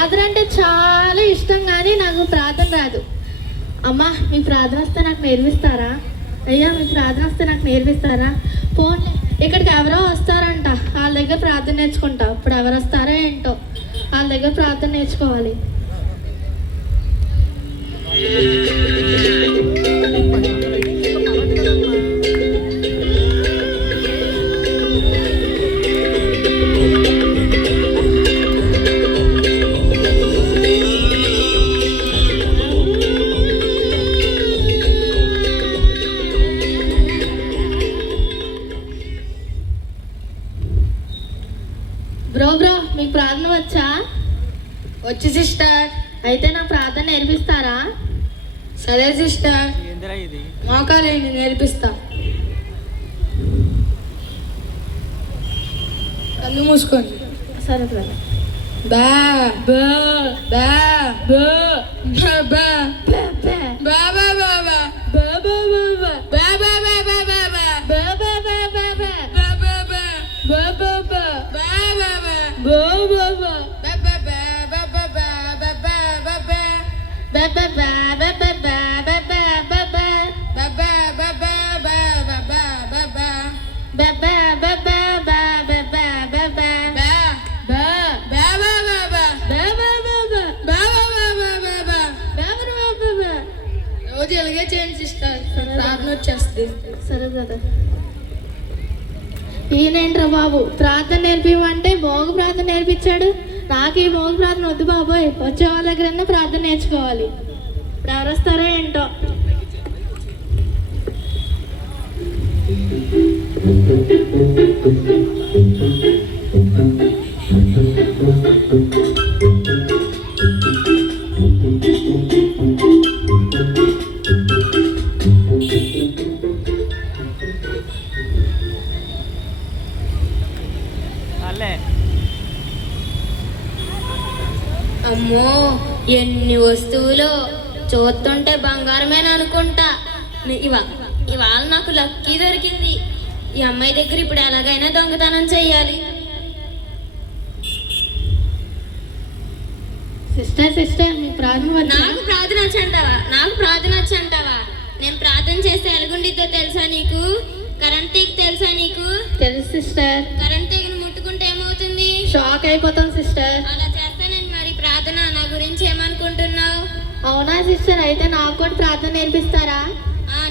ప్రార్థన అంటే చాలా ఇష్టం, కానీ నాకు ప్రార్థన రాదు. అమ్మా మీ ప్రార్థన వస్తే నాకు నేర్పిస్తారా? అయ్యా మీ ప్రార్థన వస్తే నాకు నేర్పిస్తారా? ఫోన్ ఇక్కడికి ఎవరో వస్తారంట, వాళ్ళ దగ్గర ప్రార్థన నేర్చుకుంటా. ఇప్పుడు ఎవరు వస్తారో ఏంటో, వాళ్ళ దగ్గర ప్రార్థన నేర్చుకోవాలి. బ్రో మీకు ప్రార్థన వచ్చా? వచ్చి సిస్టర్. అయితే నా ప్రార్థన నేర్పిస్తారా? సరే సిస్టర్, మోకాలేండి నేర్పిస్తా. కళ్ళు మూసుకోండి. సరే బ్రదర్. బా బా బా బా బా బా బా బా బా బా బా రోజు ఎలాగే చేయండి సిస్టర్, ప్రార్థన వచ్చేస్తుంది. సరే బ్రదర్. ఈయనేంట్రా బాబు ప్రార్థన నేర్పిమంటే మోగ ప్రార్థన నేర్పించాడు. నాకు ఈ మోగ ప్రార్థన వద్దు బాబోయ్, వచ్చే వాళ్ళ దగ్గర ప్రార్థన నేర్చుకోవాలి. ఇప్పుడు ఎవరు వస్తారో ఏంటో. అమ్మో ఎన్ని వస్తువులు చూస్తుంటే బంగారమేనా అనుకుంటా. ఇవాళ నాకు లక్కీ దొరికింది. ఈ అమ్మాయి దగ్గర ఇప్పుడు ఎలాగైనా దొంగతనం చెయ్యాలి. సిస్టర్ మీ ప్రార్థన నాకు ప్రార్థన వచ్చంటావా? నేను ప్రార్థన చేస్తే ఎలాగుండిద్దో తెలుసా నీకు? కరెంట్ తీగ తెలుసా నీకు? తెలుసు సిస్టర్. కరెంట్ తీగను ముట్టుకుంటే ఏమవుతుంది? షాక్ అయిపోతాం సిస్టర్. అలా చేస్తానండి. మరి ప్రార్థన నా గురించి ఏమనుకుంటున్నావు? అవునా సిస్టర్, అయితే నాకు కూడా ప్రార్థన నేర్పిస్తారా?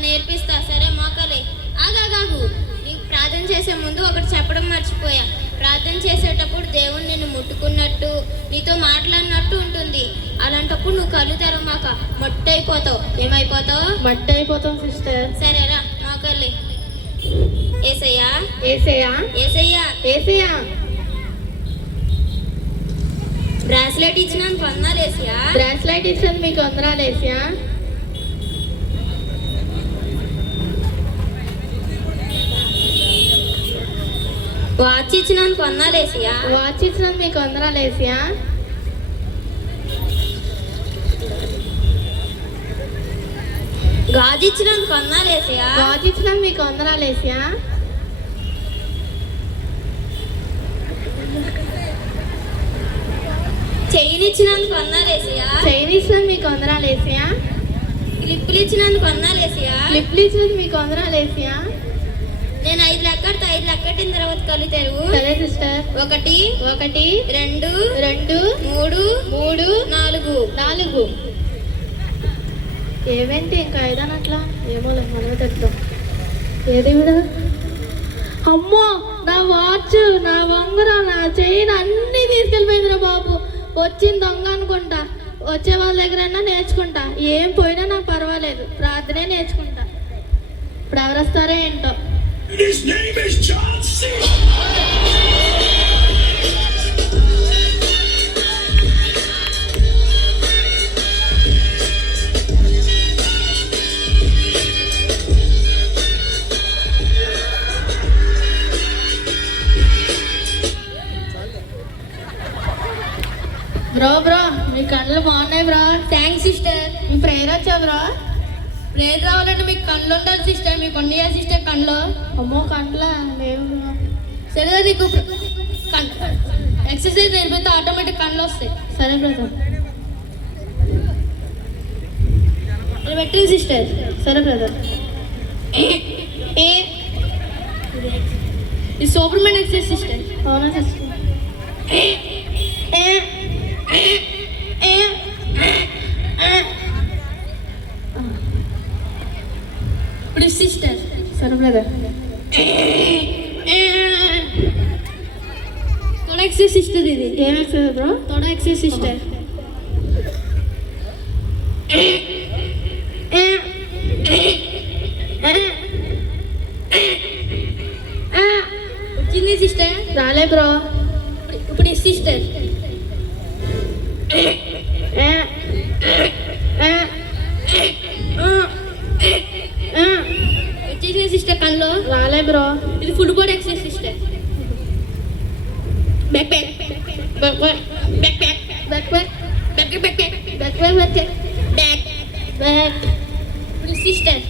నేర్పిస్తా. సరే మోకాలే. ఆగాగు, నీకు ప్రార్థన చేసే ముందు ఒకటి చెప్పడం మర్చిపోయా. ప్రార్థన చేసేటప్పుడు దేవుడు నిన్ను ముట్టుకున్నట్టు, నీతో మాట్లాడినట్టు ఉంటుంది. అలాంటప్పుడు నువ్వు కళ్ళు తెరవమాక, మట్టి అయిపోతావు. ఏమైపోతావు? మట్టి అయిపోతాం సిస్టర్. సరేరా మోకాలే. ఏసయ్యా ఏసయ్యా ఏసయ్యా ఏసయ్యా. బ్రాస్లెట్ ఇచ్చినందుకు వందనాలు ఏసయ్యా. బ్రాస్లెట్ ఇచ్చినందుకు మీకు వందనాలు ఏసయ్యా. వాచ్ ఇచ్చినందుకు వందనాలు ఏసయ్యా. వాచ్ ఇచ్చినందుకు మీకు వందనాలు ఏసయ్యా. గాజు ఇచ్చినందుకు వందనాలు ఏసయ్యా. గాజు ఇచ్చినందుకు మీకు వందనాలు ఏసయ్యా. చైన్ ఇచ్చినందుకు వందనాలు ఏసయ్యా. చైన్ ఇచ్చినందుకు మీకు వందనాలు ఏసయ్యా. క్లిప్లు ఇచ్చినందుకు వందనాలు ఏసయ్యా. క్లిప్లు ఇచ్చినందుకు మీకు వందనాలు ఏసయ్యా. నేను 5 లెక్కటిన తర్వాత కళ్ళు తెరువు. సరే సిస్టర్. 1 1 2 2 3 3 4 ఏమేంటి ఇంకా 5 అట్లా ఏమో మనమే తెస్తాం. ఏది కూడా అమ్మో, నా వాచ్, నా వంగరం, నా చైన్ అన్నీ తీసుకెళ్ళిపోయిందిరా బాబు. వచ్చింది దొంగ అనుకుంటా. వచ్చే వాళ్ళ దగ్గరైనా నేర్చుకుంటా. ఏం పోయినా నాకు పర్వాలేదు, ప్రార్థనే నేర్చుకుంటా. ఇప్పుడు ఎవరు వస్తారో ఏంటో. His name is John C. Bro మీ కళ్ళు బాగున్నాయి బ్రో. Thanks sister. మీ ప్రేయర్ వచ్చా బ్రో? ప్రేయర్ రావాలంటే మీకు కళ్ళు ఉంటుంది సిస్టర్. మీకు ఉన్నాయా సిస్టర్ కళ్ళు? అమ్మో కండ్లా లేవు. సరే నీకు ఎక్సర్సైజ్ నేర్పితే ఆటోమేటిక్ కళ్ళు వస్తాయి. సరే బ్రదర్. పెట్టింది సిస్టర్. సరే బ్రదర్. ఈ సూపర్మెన్ ఎక్సర్సైజ్ సిస్టర్. అవునా సిస్టర్? ఇప్పుడు సిస్టర్. సరే బ్రదర్. తొడ ఎక్సర్సైజ్ సిస్టర్. ఇది ఏం ఎక్సర్సైజ్ బ్రో? తొడ ఎక్సర్సైజ్ సిస్టర్. వచ్చింది సిస్టర్. రాలే బ్రో. ఇప్పుడు సిస్టర్. వచ్చేసి సిస్టర్ కళ్ళు. రాలే బ్రో. ఇది full body exercise sister. Back back back back back back back back back back back back back back back. Back. ఇప్పుడు సిస్టర్.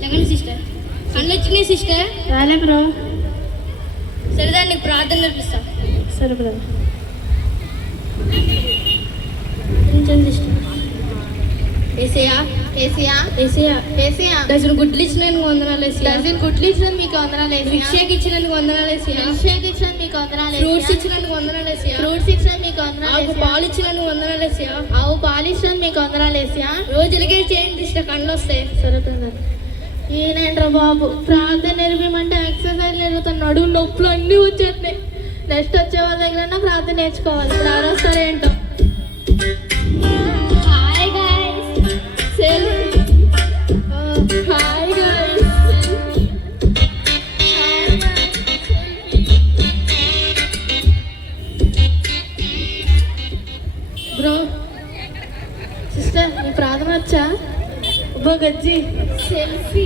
లేకండి సిస్టర్. కళ్ళు వచ్చినాయి సిస్టర్. రాలే బ్రో. సరే దాన్ని నీకు ప్రార్థన నేర్పిస్తా. సరే బ్రదర్. సిస్టర్. ఏసయ్యా ఏసియా ఏసయ్యా ఏసియా డజన్ గుడ్లు ఇచ్చినందుకు వందనాలు ఏసయ్యా. డజన్ గుడ్లు ఇచ్చినందుకు మీకు వందనాలు ఏసియా. మిల్క్ షేక్ ఇచ్చినందుకు వందనాలు ఏసయ్యా. మిల్క్ షేక్ ఇచ్చినందుకు మీకు వందనాలు ఫ్రూట్స్ ఏసియా. ఇచ్చినందుకు వందనాలు ఏసయ్యా. ఫ్రూట్స్ ఇచ్చినందుకు మీకు వందనాలు ఆవు ఏసియా. పాలు ఇచ్చినందుకు వందనాలు ఏసయ్యా. ఆవు పాలు ఇచ్చినందుకు మీకు వందనాలు ఏసియా. రోజు ఇలాగే చేయండి సిస్టర్, కళ్ళు వస్తాయి. సరే బ్రదర్. ఈయనేంట్రా బాబు ప్రార్థన నేర్పిమంటే ఎక్సర్సైజ్ నేర్పుతున్నాడు. నొప్పులు అన్నీ వచ్చేస్తున్నాయి. నెక్స్ట్ వచ్చే వాళ్ళ దగ్గర ప్రార్థన నేర్చుకోవాలి. ఇప్పుడు ఎవరు వస్తారో ఏంటో. Hi guys. Hi guys. Bro sister నీ ప్రార్థన వచ్చా? బ్రో గజ్జి సెల్ఫీ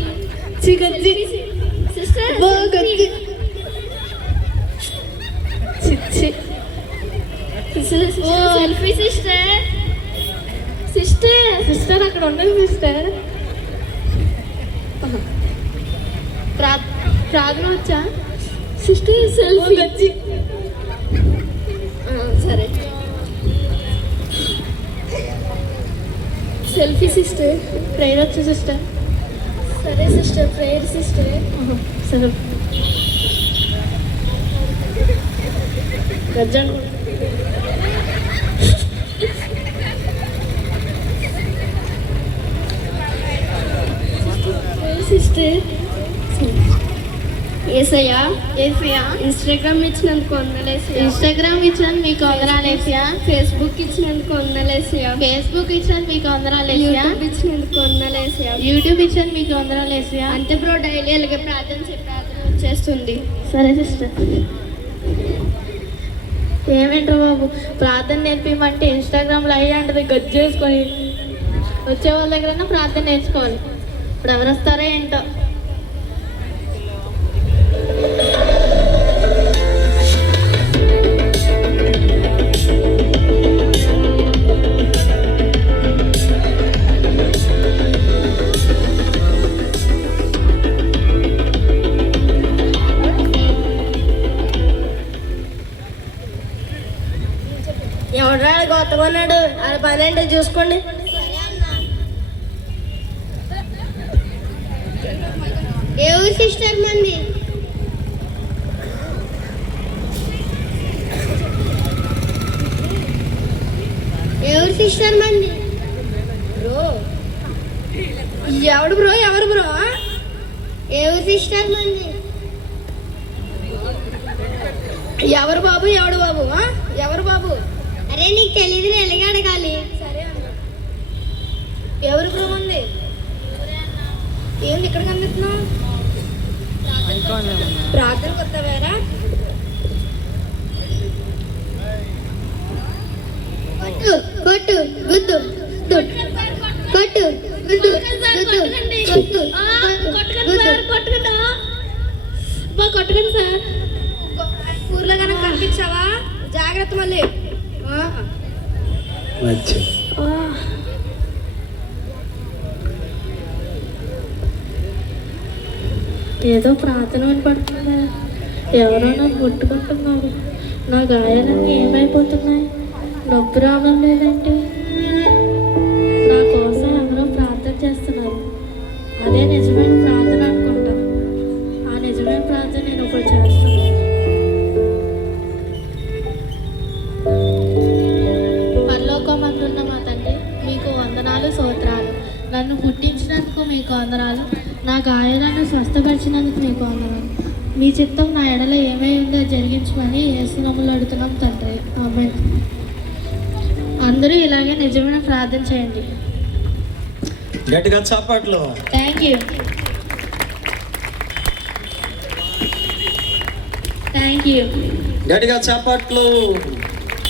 చి గజ్జి సిస్టర్. బ్రో గజ్జి చిచ్చి సెల్ఫీ సిస్టర్. సిస్టర్ సిస్టర్ అక్కడ ఉండదు సిస్టర్. ప్రార్థన వచ్చా? Sister selfie. గజ్జి సరే సెల్ఫీ సిస్టర్. ప్రేయర్ వచ్చా సిస్టర్? సరే సిస్టర్ ప్రేయర్ సిస్టర్. సరే గజ్జండి. సిస్టర్. ఏసయ్యా ఏసియా ఇన్స్టాగ్రామ్ ఇచ్చినందుకు వందలేసయ్యా. ఇన్స్టాగ్రామ్ ఇచ్చినందుకు మీకు వందనాలు ఏసియా. ఫేస్బుక్ ఇచ్చినందుకు వందలేసయ్యా. ఫేస్బుక్ ఇచ్చినందుకు మీకు వందనాలు ఏసియా. యూట్యూబ్ ఇచ్చినందుకు వందలేసయ్యా. యూట్యూబ్ ఇచ్చినందుకు మీకు వందనాలు ఏసియా. అంటే బ్రో డైలీ అలాగే ప్రార్థన వచ్చేస్తుంది. సరే సిస్టర్. ఏమేంటో బాబు ప్రార్థన నేర్పిమంటే ఇన్స్టాగ్రామ్లో అయ్యి అంటది గజ్జి చేసుకొని. వచ్చే వాళ్ళ దగ్గర ప్రార్థన నేర్చుకోవాలి. ఇప్పుడు ఎవరు వస్తారో ఏంటో. ఎవడా కొత్తగా ఉన్నాడు? అది పని అంటే చూసుకోండి. ఎవరు సిస్టర్ మంది? ఎవరు సిస్టర్ మంది? బ్రో ఎవడు బ్రో? ఎవరు బ్రో? ఎవరు సిస్టర్ మంది? ఎవరు బాబు? ఎవడు బాబు? ఎవరు బాబు? అరే నీకు తెలియదు, ఎలాగ అడగాలి. సరే అన్న. ఎవరు బ్రో ఉంది? ఏంది ఇక్కడ కనిపిస్తున్నావు? ప్రార్థన కొత్త వేరా? కొట్టు కొట్టు గుద్దు కొట్టు గుద్దు గుద్దు కొట్టకండి సార్. ఊర్లో కనుక కనిపించావా జాగ్రత్త మళ్ళీ. ఏదో ప్రార్థన వినపడుతుందా? ఎవరో నన్ను ముట్టుకుంటున్నారు. నా గాయాలన్నీ ఏమైపోతున్నాయి? నొప్పి రావడం లేదంటే నా కోసం ఎవరో ప్రార్థన చేస్తున్నారు. అదే నిజమైన ప్రార్థన అనుకుంటా. ఆ నిజమైన ప్రార్థన నేను ఇప్పుడు చేస్తాను. పరలోకమందున్న మా తండ్రి, మీకు వందనాలు, స్తోత్రాలు. నన్ను పుట్టించినందుకు మీకు వందనాలు. నా గాయాలను స్వస్థపరిచినందుకు మీకు వందనాలు. మీ చిత్తం నా ఎడల ఏమై ఉందో జరిగించమని యేసునామములో అడుగుతున్నాం తండ్రి. ఆమేన్. అందరూ ఇలాగే నిజమైన ప్రార్థన చేయండి. గట్టిగా చప్పట్లు. Thank you. గట్టిగా చప్పట్లు.